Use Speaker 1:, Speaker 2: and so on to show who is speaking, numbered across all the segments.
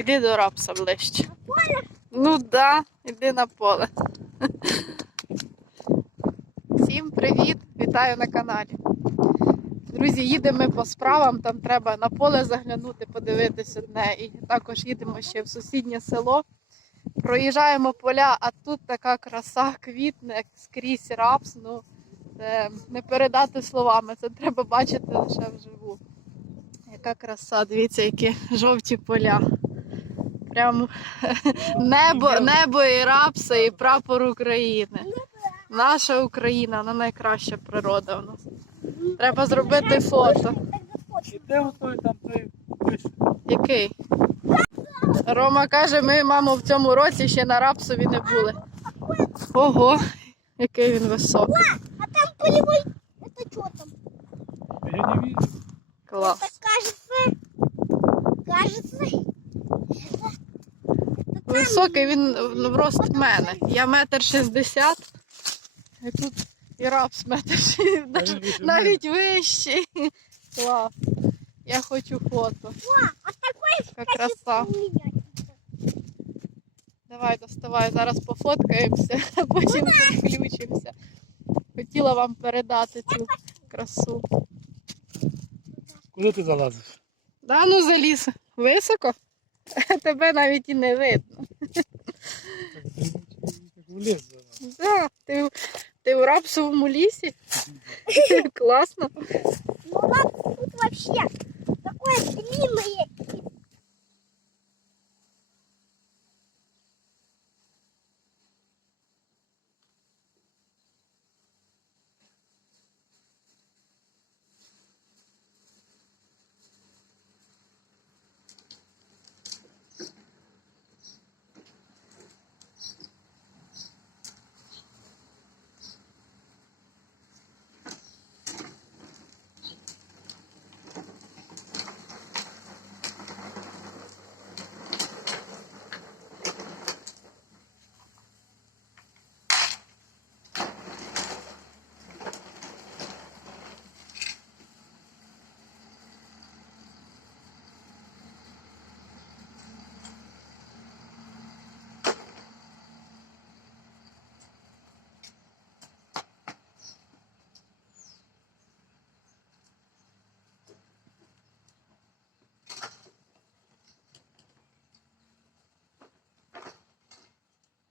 Speaker 1: Іди до рапса ближче. Ну да, іди на поле. Всім привіт! Вітаю на каналі. Друзі, їдемо по справам, там треба на поле заглянути, подивитись одне. І також їдемо ще в сусіднє село. Проїжджаємо поля, а тут така краса квітне скрізь рапс. Ну, це не передати словами, це треба бачити лише вживу. Яка краса, дивіться, які жовті поля. Прям небо, небо і рапси, і прапор України. Наша Україна, вона найкраща природа у нас. Треба зробити фото.
Speaker 2: І де отой там той пише?
Speaker 1: Який? Рома каже, ми, мамо, в цьому році ще на рапсові не були. Ого, який він високий.
Speaker 3: полевой. Это что там?
Speaker 2: Я не вижу.
Speaker 1: Клас. Високий він в рост мене. Я метр шістдесят. І тут і рапс метр шістдесят. Навіть вищий. Клас. Я хочу фото. Яка краса. Давай, доставай, зараз пофоткаємося, а потім включимося. Хотіла вам передати цю красу.
Speaker 2: Куди ти залазиш?
Speaker 1: Да, ну заліз високо, тебе навіть і не видно. Да, ти, ти в рапсовому лісі? Класно.
Speaker 3: Ну ладно, тут вообще такое длинное.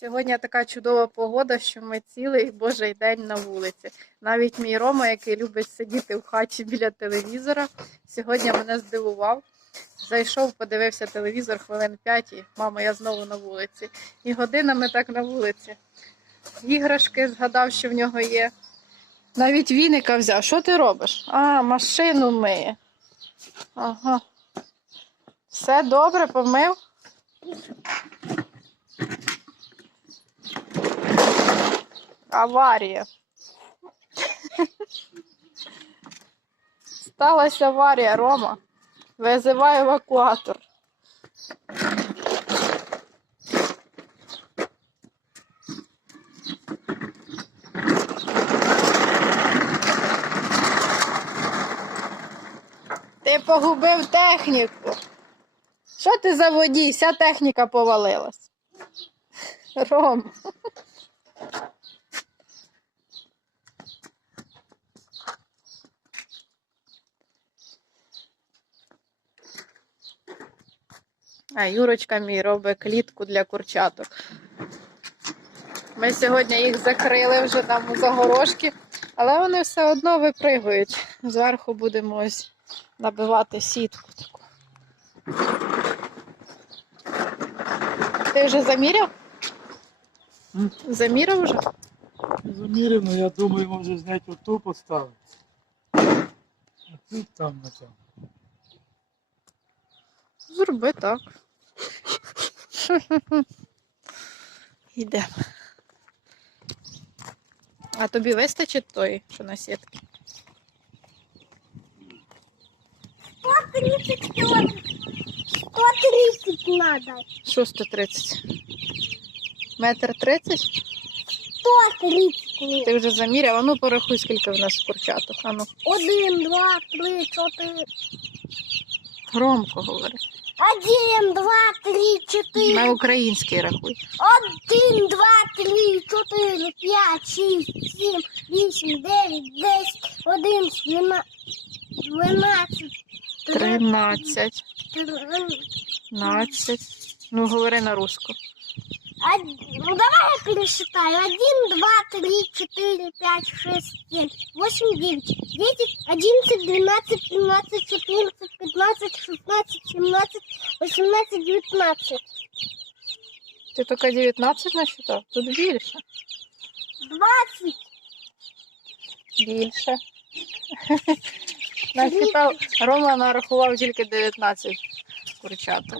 Speaker 1: Сьогодні така чудова погода, що ми цілий божий день на вулиці. Навіть мій Рома, який любить сидіти в хаті біля телевізора, сьогодні мене здивував. Зайшов, подивився телевізор хвилин п'ять, і мама, я знову на вулиці. І годинами так на вулиці. Іграшки згадав, що в нього є. Навіть віника взяв. Що ти робиш? А, машину миє. Ага. Все добре, помив. Аварія. Сталася аварія, Рома. Визивай евакуатор. Ти погубив техніку. Що ти за водій? Вся техніка повалилась. Ром. А Юрочка мій робить клітку для курчаток. Ми сьогодні їх закрили вже там у загорожки, але вони все одно випригують. Зверху будемо ось набивати сітку таку. Ти вже заміряв?
Speaker 2: М?
Speaker 1: Заміряв вже?
Speaker 2: Заміряно, ну, я думаю, може зняти оту поставити. А тут там на цьому.
Speaker 1: Зроби так. Йдемо. А тобі вистачить той, що на сітки?
Speaker 3: 130 километров. 130 надо.
Speaker 1: Що 130? Метр 30?
Speaker 3: 130 километров.
Speaker 1: Ти вже заміряв, а ну порахуй, скільки в нас курчаток. А ну,
Speaker 3: Один, два, три, чотири.
Speaker 1: громко говори.
Speaker 3: Один, два, три, чотири.
Speaker 1: На український рахуй.
Speaker 3: Один, два, три, чотири, п'ять, шість, сім, вісім, дев'ять, десять, один, дванадцять,
Speaker 1: Тринадцять,
Speaker 3: тринадцять.
Speaker 1: Ну, говори на руску.
Speaker 3: Од- Ну давай я пересчитаю. Один, два, три, четыре, пять, шесть, семь, восемь, девять, десять, одиннадцать, двенадцать, тринадцать, четырнадцать, пятнадцать, шестнадцать, семнадцать, восемнадцать, девятнадцать.
Speaker 1: Ти тільки 19 насчитав? Тут більше.
Speaker 3: Двадцать.
Speaker 1: Більше. Насчитав, Рома нарахував тільки 19 курчаток.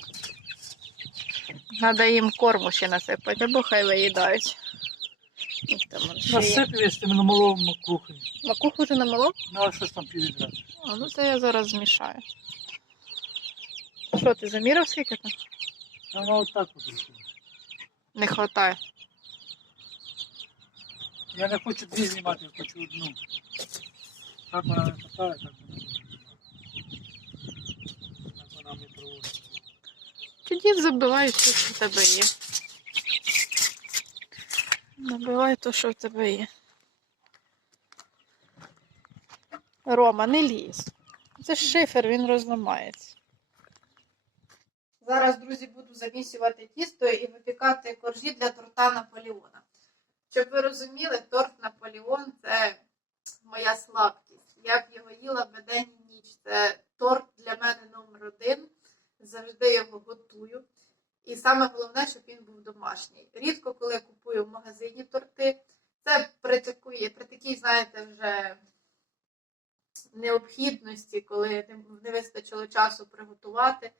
Speaker 1: Надо їм корму ще насипати, або хай виїдають. Там он ще є.
Speaker 2: Насиплю з тим на.
Speaker 1: Макуху намолов?
Speaker 2: Ну а щось там піввідра.
Speaker 1: А, ну це я зараз змішаю. Що, ти заміряв скільки там?
Speaker 2: Та вона отак от.
Speaker 1: Не вистачає.
Speaker 2: Я не хочу дві знімати, я хочу одну. Так вона не хватає, так вона не Так вона не проводить.
Speaker 1: Тоді забивай все, що в тебе є. Набивай то, що в тебе є. Рома, не лізь. Це шифер, він розламається. Зараз, друзі, буду замісювати тісто і випікати коржі для торта Наполеона. Щоб ви розуміли, торт Наполеон це моя слабкість. Я б його їла би день і ніч. Це торт для мене номер один завжди його готую. І саме головне, щоб він був домашній. Рідко, коли я купую в магазині торти, це при такій, при такій, знаєте, вже необхідності, коли не, вистачило часу приготувати.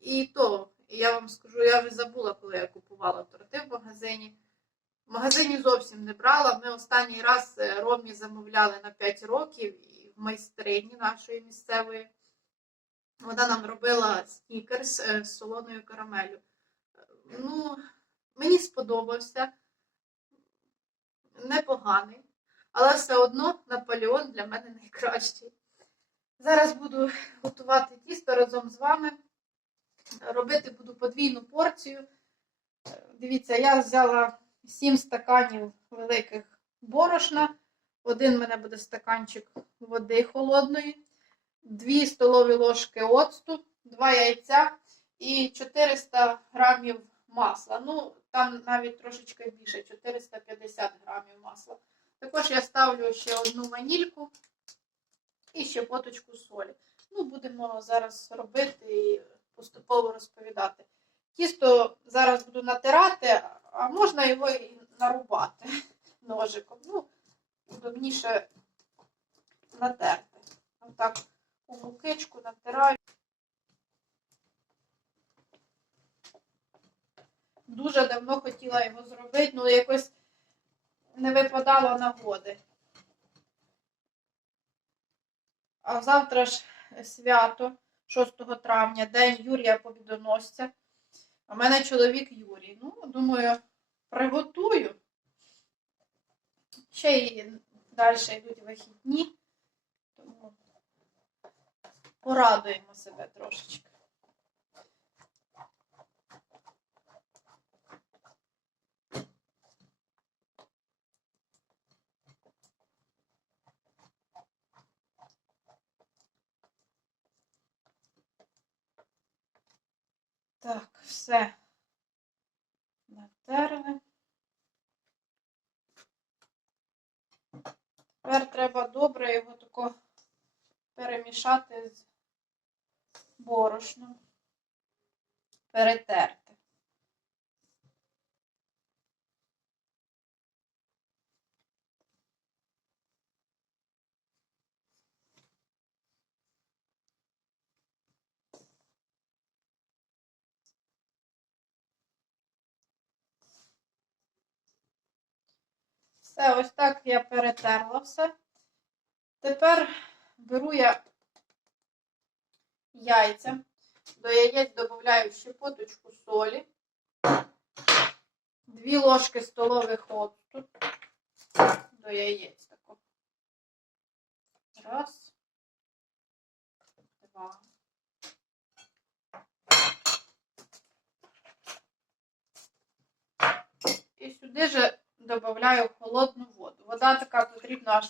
Speaker 1: І то, я вам скажу, я вже забула, коли я купувала торти в магазині. В магазині зовсім не брала. Ми останній раз е, Ромі замовляли на 5 років і в майстрині нашої місцевої. Вона нам робила снікерс е, з солоною карамелю. Ну, мені сподобався. Непоганий. Але все одно Наполеон для мене найкращий. Зараз буду готувати тісто разом з вами. Робити буду подвійну порцію. Дивіться, я взяла 7 стаканів великих борошна. Один в мене буде стаканчик води холодної. 2 столові ложки оцту, 2 яйця і 400 грамів масла. Ну, там навіть трошечки більше, 450 грамів масла. Також я ставлю ще одну ванільку і ще поточку солі. Ну, будемо зараз робити і поступово розповідати. Тісто зараз буду натирати, а можна його і нарубати ножиком. Ну, удобніше натерти. Отак у мукичку натираю. Дуже давно хотіла його зробити, але якось не випадало нагоди. А завтра ж свято 6 травня, День Юрія Побідоносця. В мене чоловік Юрій. Ну, думаю, приготую. Ще й далі йдуть вихідні. Тому порадуємо себе трошечки. Так, все. Натерли. Тепер треба добре його тако перемішати з борошном, перетерти. Все, ось так я перетерла все. Тепер беру я яйця. До яєць додаю щепоточку солі, дві ложки столових оцту до яєць. Тако. Раз, два. І сюди же додаю холодну воду. Вода така потрібна,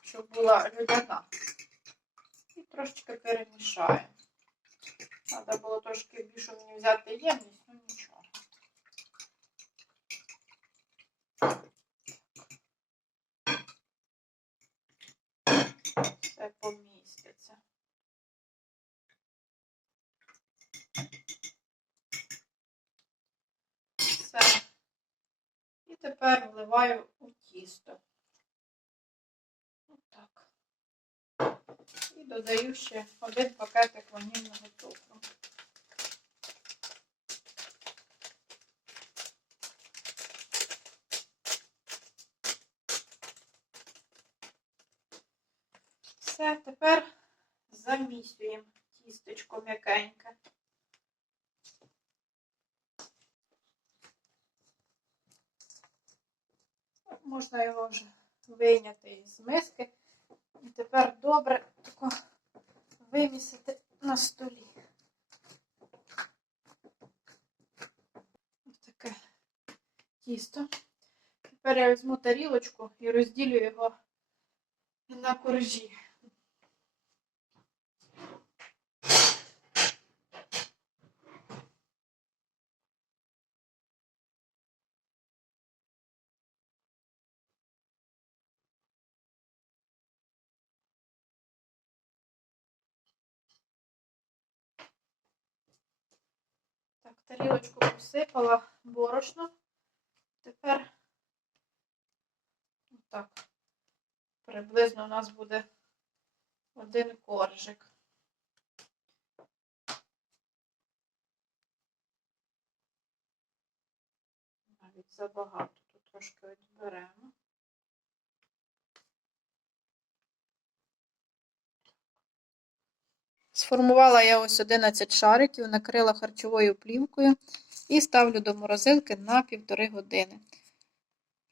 Speaker 1: щоб була людяна. Трошечки перемішаю. Треба було трошки більше мені взяти ємність, ну нічого. Все поміститься. Все. І тепер вливаю у тісто. Отак. І додаю ще один пакетик ванільного цукру. Все, тепер замісюємо тістечко м'якеньке. Можна його вже вийняти із миски. І тепер добре тако вимісити на столі. Ось таке тісто. Тепер я візьму тарілочку і розділю його на коржі. Так, тарілочку посипала борошно. Тепер так, приблизно у нас буде один коржик. Навіть забагато, тут трошки відберемо. Сформувала я ось 11 шариків, накрила харчовою плівкою і ставлю до морозилки на півтори години.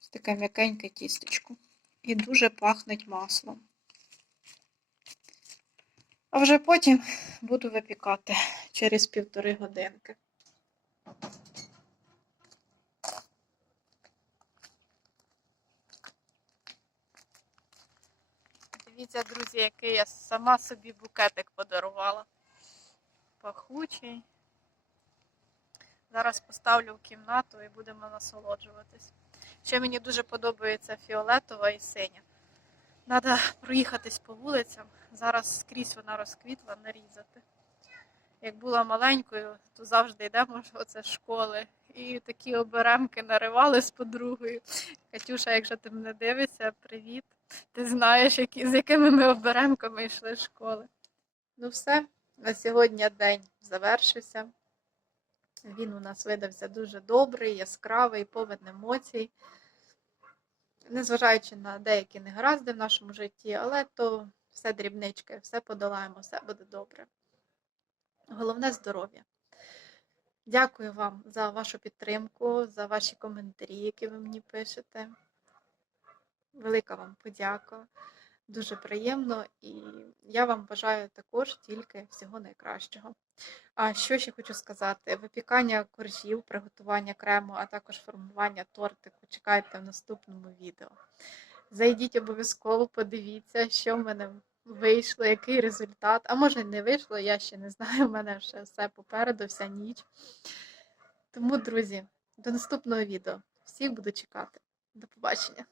Speaker 1: Ось таке м'якеньке тістечко. І дуже пахнеть маслом. А вже потім буду випікати через півтори годинки. Дивіться, друзі, який я сама собі букетик подарувала. Пахучий. Зараз поставлю в кімнату і будемо насолоджуватись. Ще мені дуже подобається фіолетова і синя. Треба проїхатись по вулицям. Зараз скрізь вона розквітла, нарізати. Як була маленькою, то завжди йдемо оце з школи. І такі оберемки наривали з подругою. Катюша, якщо ти мене дивишся, привіт. Ти знаєш, які, з якими ми оберемками йшли з школи. Ну все, на сьогодні день завершився. Він у нас видався дуже добрий, яскравий, повен емоцій. Незважаючи на деякі негаразди в нашому житті, але то все дрібнички, все подолаємо, все буде добре. Головне здоров'я. Дякую вам за вашу підтримку, за ваші коментарі, які ви мені пишете. Велика вам подяка. Дуже приємно і я вам бажаю також тільки всього найкращого. А що ще хочу сказати? Випікання коржів, приготування крему, а також формування тортику чекайте в наступному відео. Зайдіть обов'язково, подивіться, що в мене вийшло, який результат. А може не вийшло, я ще не знаю, в мене ще все попереду, вся ніч. Тому, друзі, до наступного відео. Всіх буду чекати. До побачення.